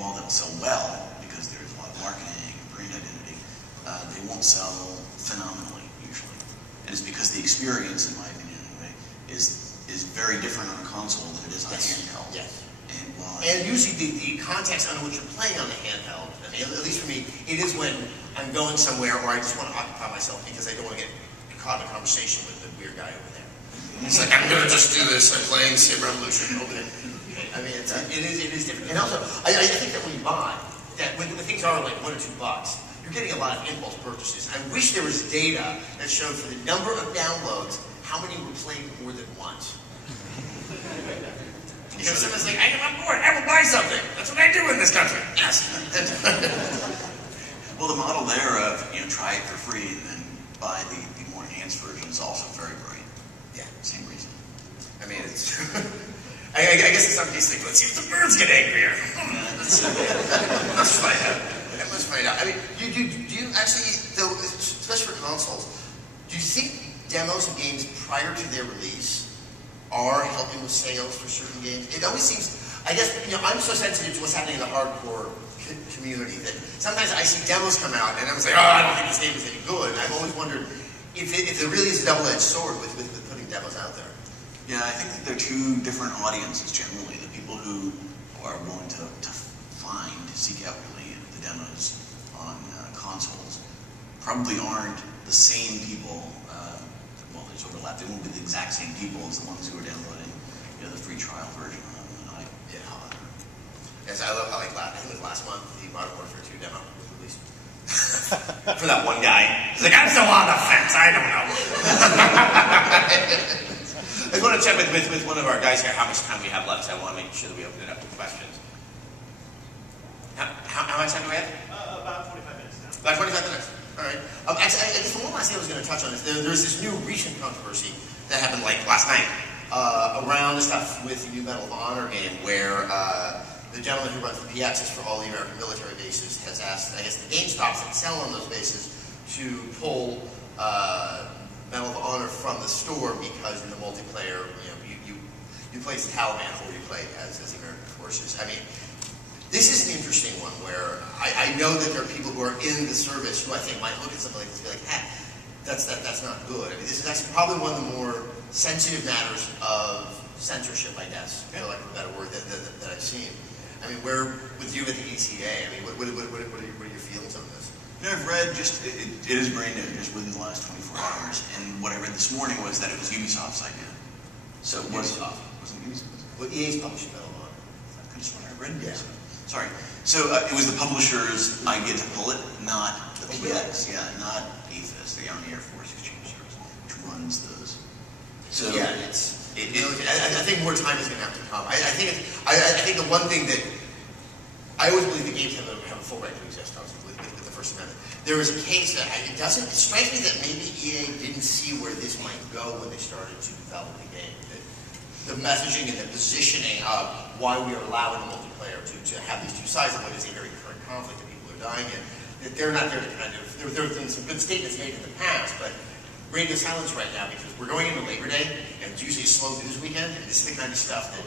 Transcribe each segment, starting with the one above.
while they'll sell well, because there's a lot of marketing and brand identity, they won't sell phenomenally, usually. And it's because the experience, in my opinion anyway, is very different on a console than it is on a handheld. Yes. And usually the context under which you're playing on the handheld, I mean, at least for me, it is when I'm going somewhere or I just want to occupy myself because I don't want to get caught in a conversation with the weird guy over there. It's like, I'm going to just do this. I'm playing Sim Revolution. Okay. I mean, it is different. And also, I think that when you buy, that when the things are like $1 or $2, you're getting a lot of impulse purchases. I wish there was data that showed for the number of downloads how many were played more than once. Because someone's like, I'm bored, I will buy something. That's what I do in this country. Yes. Well, the model there of, try it for free and then buy the more enhanced version is also very bright. Yeah. Same reason. I mean, it's... I guess in some cases, let's see if the birds get angrier. Let's find out. Let's find out. I mean, do you actually, though, especially for consoles, do you think demos of games prior to their release are helping with sales for certain games? It always seems, I guess, I'm so sensitive to what's happening in the hardcore community that sometimes I see demos come out and I'm like, oh, I don't think this game is any good. And I've always wondered if there really is a double-edged sword with putting demos out there. Yeah, I think that there are two different audiences generally. The people who are willing to seek out really the demos on consoles probably aren't the same people. Well, there's overlap. They won't be the exact same people as the ones who are downloading, the free trial version on an iPod. Yes, I love how I think it was last month the Modern Warfare 2 demo was released. For that one guy, he's like, I'm still on the fence. I don't know. I just want to check with one of our guys here how much time we have left. So I want to make sure that we open it up to questions. How much time do we have? About 25 minutes now. About 25 minutes. All right. Actually, I guess the one last thing I was going to touch on is there's this new recent controversy that happened like last night around the stuff with the new Medal of Honor game where the gentleman who runs the PAX for all the American military bases has asked, I guess, the GameStops that sell on those bases to pull Medal of Honor from the store because in the multiplayer, you play as the Taliban or you play as the American forces. I mean, this is an interesting one where I know that there are people who are in the service who I think might look at something like this and be like, hey, that's not good. I mean, this is actually probably one of the more sensitive matters of censorship, I guess, for lack of a better word, that I've seen. I mean, with you at the ECA, I mean, what are your feelings on this? I've read it is brand new, just within the last 24 hours, and what I read this morning was that it was Ubisoft's idea. So Ubisoft? Wasn't Ubisoft? Well, EA's publishing Medal of Honor. I just what I read. Yeah. Sorry. So it was the publisher's idea to pull it, not the PX. Yeah, not AFIS, the Army Air Force Exchange Service, which runs those. So yeah, I think more time is going to have to come. I think the one thing that I always believe the games have a full right to exist with the First Amendment. There is a case that it strikes me that maybe EA didn't see where this might go when they started to develop the game. The messaging and the positioning of why we are allowing the multiplayer to have these two sides of what is a very current conflict that people are dying in. That they're not there to kind of, there have been some good statements made in the past, but radio silence right now because we're going into Labor Day and it's usually a slow news weekend, and this is the kind of stuff that,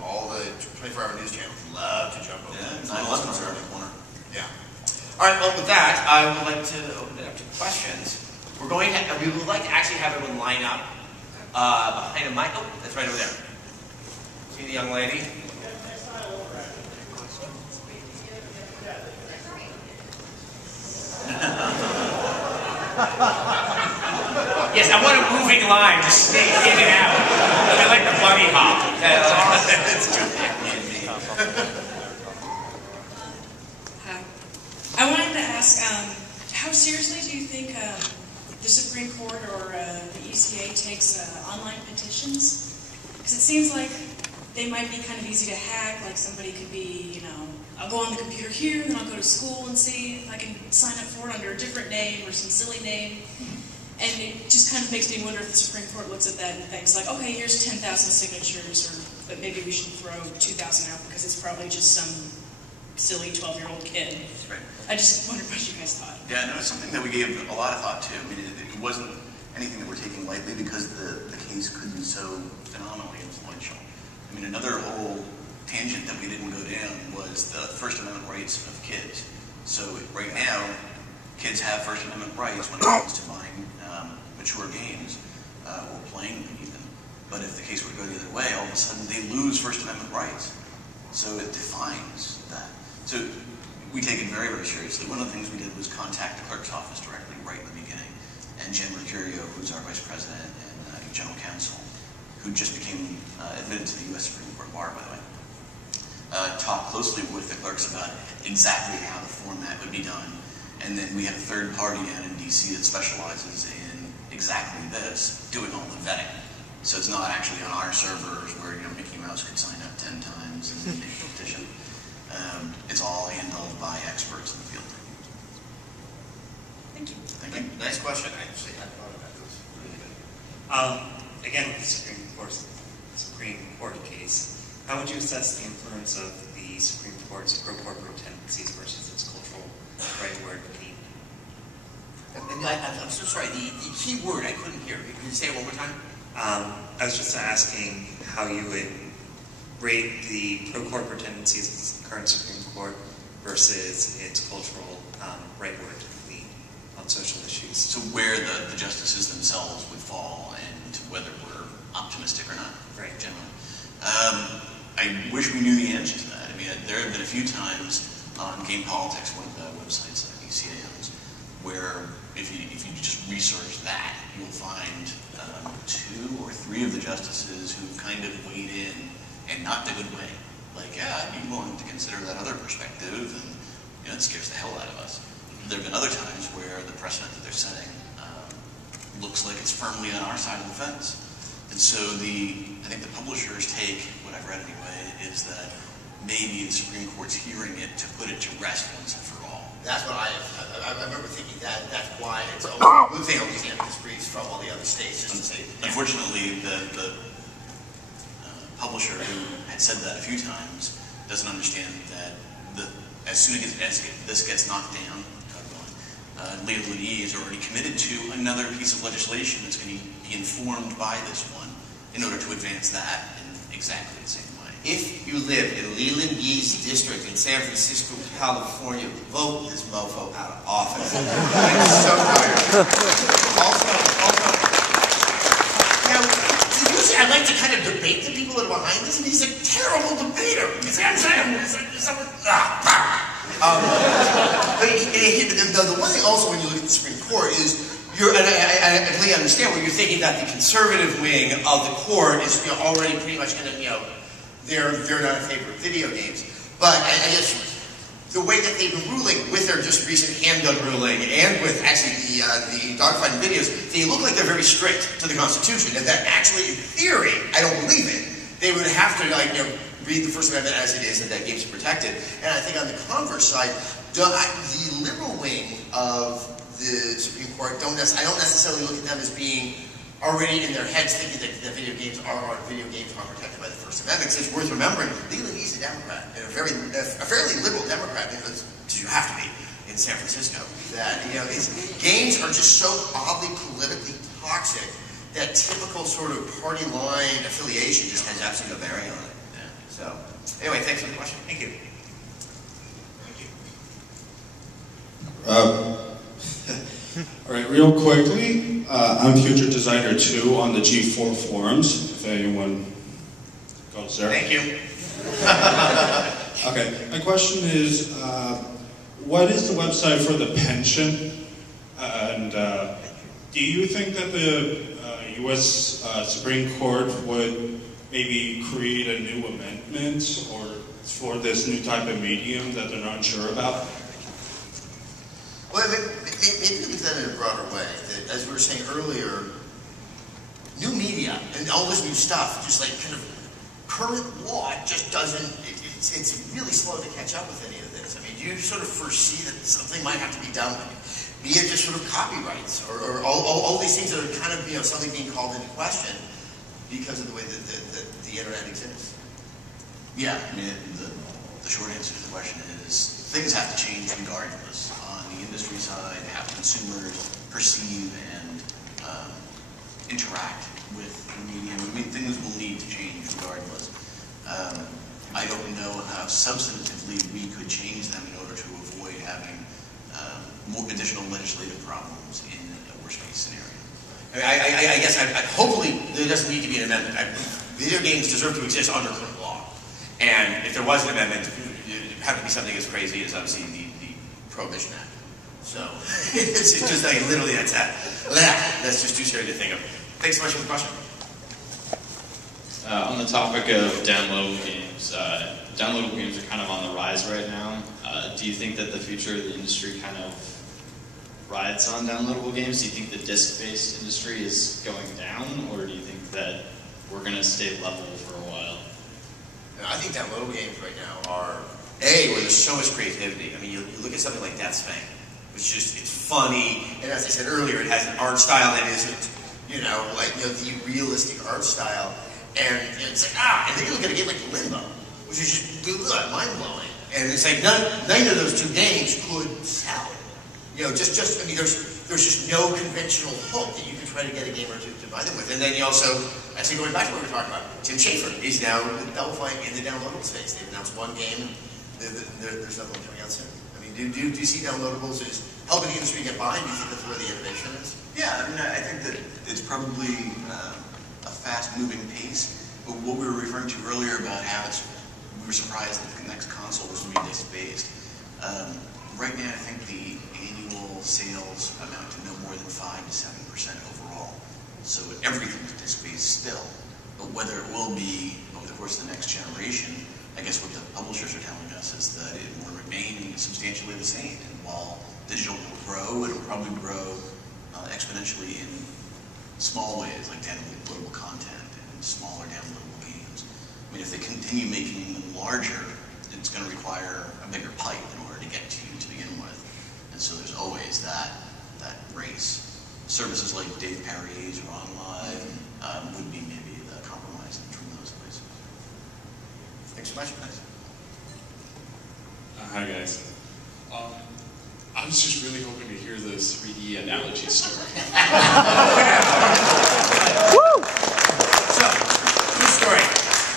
all the 24-hour news channels love to jump over. Yeah, 9/11's around the corner. Yeah. All right, well, with that, I would like to open it up to questions. We would like to actually have everyone line up behind a mic. Oh, that's right over there. See the young lady? Yes, I want a moving line. Just stay in and out. I like the bunny hop. That's I wanted to ask, how seriously do you think the Supreme Court or the ECA takes online petitions? Because it seems like they might be kind of easy to hack. Like somebody could be, I'll go on the computer here, then I'll go to school and see if I can sign up for it under a different name or some silly name. And it just kind of makes me wonder if the Supreme Court looks at that and thinks like, okay, here's 10,000 signatures, but maybe we should throw 2,000 out because it's probably just some silly 12-year-old kid. Right. I just wondered what you guys thought. Yeah, no, it's something that we gave a lot of thought to. I mean, it wasn't anything that we're taking lightly because the case could be so phenomenally influential. I mean, another whole tangent that we didn't go down was the First Amendment rights of kids. So right now, kids have First Amendment rights when it comes to buying mature games or playing them even. But if the case were to go the other way, all of a sudden they lose First Amendment rights. So it defines that. So we take it very, very seriously. One of the things we did was contact the clerk's office directly right in the beginning. And Jen Mercurio, who's our vice president and general counsel, who just became admitted to the U.S. Supreme Court bar, by the way, talked closely with the clerks about exactly how the format would be done. And then we have a third party down in D.C. that specializes in exactly this, doing all the vetting. So it's not actually on our servers where Mickey Mouse could sign up 10 times and make a petition. It's all handled by experts in the field. Thank you. Thank you. Nice question. I actually hadn't thought about this. Really good. Again, with the Supreme Court case, how would you assess the influence of the Supreme Court's pro-corporate tendencies versus its cultural rightward lean? I'm so sorry. The key word I couldn't hear. Can you say it one more time? I was just asking how you would rate the pro-corporate tendencies of the current Supreme Court versus its cultural rightward lean on social issues. So where the justices themselves would fall and whether we're optimistic or not, right? Generally. I wish we knew the answer to that. I mean, there have been a few times on Game Politics, one of the websites that ECA owns, where if you just research that, you'll find 2 or 3 of the justices who kind of weighed in, and not in a good way. Like, yeah, I'd be willing to consider that other perspective, and it scares the hell out of us. There have been other times where the precedent that they're setting looks like it's firmly on our side of the fence. And so I think the publisher's take, what I've read anyway, is that maybe the Supreme Court's hearing it to put it to rest once and for all. That's what I remember thinking that's why it's always losing all these amicus briefs from all the other states, just to say. Unfortunately, the publisher who had said that a few times doesn't understand that as soon as this gets knocked down, Legality is already committed to another piece of legislation that's going to be informed by this one in order to advance that in exactly the same way. If you live in Leland Yee's district in San Francisco, California, vote this mofo out of office. I'm so tired. Also, usually I like to kind of debate the people that are behind this, and he's a terrible debater. You see what I'm saying? But the one thing also when you look at the Supreme Court is, I completely understand where you're thinking that the conservative wing of the court is already pretty much going to, they're not in favor of video games. But I guess the way that they've been ruling with their just recent handgun ruling and with actually the dogfighting videos, they look like they're very strict to the Constitution, and that actually, in theory, I don't believe it. They would have to, read the First Amendment as it is, and that games are protected. And I think on the converse side, the liberal wing of the Supreme Court, I don't necessarily look at them as being already in their heads thinking that video games are protected by the First Amendment. Because it's worth remembering, Leland Yee's a Democrat, and a fairly liberal Democrat, because you have to be in San Francisco. That games are just so oddly politically toxic that typical sort of party line affiliation just has absolutely no bearing on it. So, anyway, thanks for the question. Thank you. All right, real quickly, I'm Future Designer 2 on the G4 forums, if anyone goes there. Thank you. Okay, my question is, what is the website for the pension? And do you think that the U.S. Supreme Court would maybe create a new amendment or for this new type of medium that they're not sure about? Well, maybe look at that in a broader way. That, as we were saying earlier, new media and all this new stuff, just like kind of current law, just doesn't. It's really slow to catch up with any of this. I mean, do you sort of foresee that something might have to be done, be it just sort of copyrights or all these things that are kind of something being called into question because of the way that the internet exists? Yeah, I mean, the short answer to the question is things have to change regardless. On the industry side, how consumers perceive and interact with the medium. I mean, things will need to change regardless. I don't know how substantively we could change them in order to avoid having more additional legislative problems in a worst-case scenario. I guess hopefully there doesn't need to be an amendment. Video games deserve to exist under current law, and if there was an amendment, it would have to be something as crazy as obviously the Prohibition Act. So it's just like literally that's just too scary to think of. Thanks so much for the question. On the topic of downloadable games, downloadable games are kind of on the rise right now. Do you think that the future of the industry kind of rides on downloadable games? Do you think the disc-based industry is going down, or do you think that we're going to stay level for a while? I think downloadable games right now are, where there's so much creativity. I mean, you look at something like Death Spank, which it's funny, and as I said earlier, it has an art style that isn't, the realistic art style. And it's like, and then you look at a game like Limbo, which is just mind-blowing. And it's like, none of those two games could sell. I mean, there's just no conventional hook that you can try to get a gamer to buy them with. And then you also, actually going back to what we were talking about, Tim Schafer is now Double-Fine in the downloadable space. They've announced one game, there's another one coming out soon. I mean, do you see downloadables as helping the industry get by? Do you think that's where the innovation is? Yeah, I mean, I think that it's probably a fast-moving pace. But what we were referring to earlier about how we were surprised that the next console was going to be disc-based. Right now, I think the annual sales amount to no more than 5 to 7% overall. So everything's disc-based still. But whether it will be over the course of the next generation, I guess what the publishers are telling us is that it will remain substantially the same. And while digital will grow, it will probably grow exponentially in small ways, like downloadable content and smaller downloadable games. I mean, if they continue making them larger, it's going to require a bigger pipe in order to get to you to begin with. And so there's always that race. Services like Dave Perry's or OnLive would be maybe the compromise between those places. Thanks so much, guys. Hi, guys. I was just really hoping to hear the 3D analogy story. Woo! So, true story.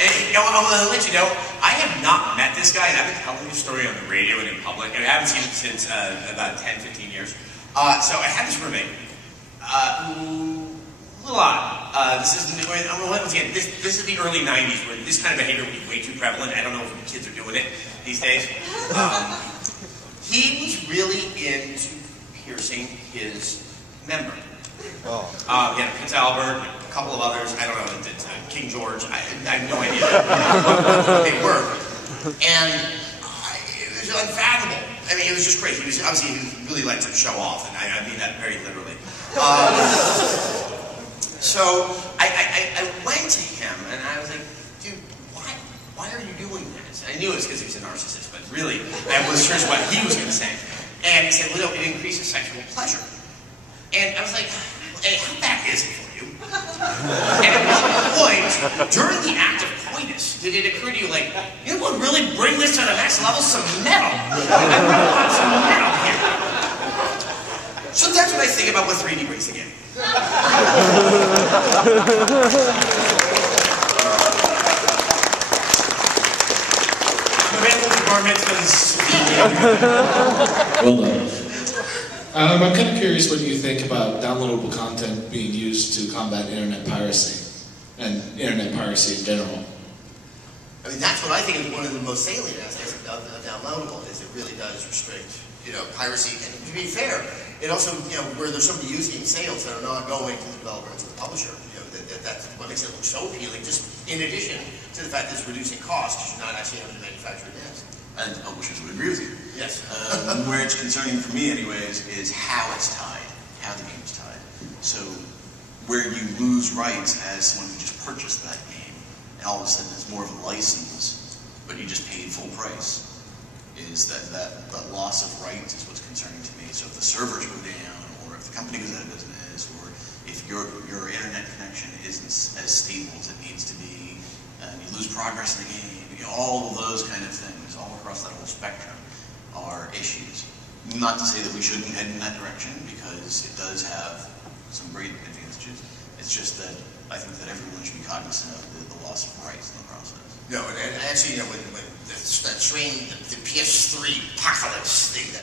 And, I'm going to let you know, I have not met this guy, and I've been telling this story on the radio and in public, and I haven't seen him since about 10, 15 years. So I had this roommate. A little odd. This is the early 90s, where this kind of behavior would be way too prevalent. I don't know if the kids are doing it these days. He was really into piercing his member. Oh. Prince Albert, a couple of others, I don't know, King George, I have no idea what they were. And it was unfathomable. I mean, it was just crazy. He really liked to show off, and I mean that very literally. So I went to him, and I was like, dude, why are you doing this? I knew it was because he was a narcissist, but really, I was sure what he was going to say. And he said, well, no, it increases sexual pleasure. And I was like, hey, how bad is it for you? And at one point, during the act of coitus, did it occur to you, like, you know what would really bring this to the next level? Some metal. I really want some metal here. So that's what I think about what 3D brings again. Well done. I'm kind of curious what you think about downloadable content being used to combat internet piracy and internet piracy in general. I mean, that's what I think is one of the most salient aspects of downloadable, is it really does restrict, piracy. And to be fair, it also, where there's somebody using sales that are not going to the developer and to the publisher, that's what makes it look so appealing, just in addition to the fact that it's reducing costs, because you're not actually having to manufacture a disc. And publishers would agree with you. Yes. Where it's concerning for me anyways is how it's tied, how the game's tied. So where you lose rights as someone who just purchased that game, and all of a sudden it's more of a license, but you just paid full price, is that loss of rights is what's concerning to me. So if the servers go down, or if the company goes out of business, or if your internet connection isn't as stable as it needs to be, and you lose progress in the game, all of those kind of things, all across that whole spectrum, are issues. Not to say that we shouldn't head in that direction, because it does have some great advantages. It's just that I think that everyone should be cognizant of the loss of rights in the process. No, and actually, when that train, the PS3 apocalypse thing that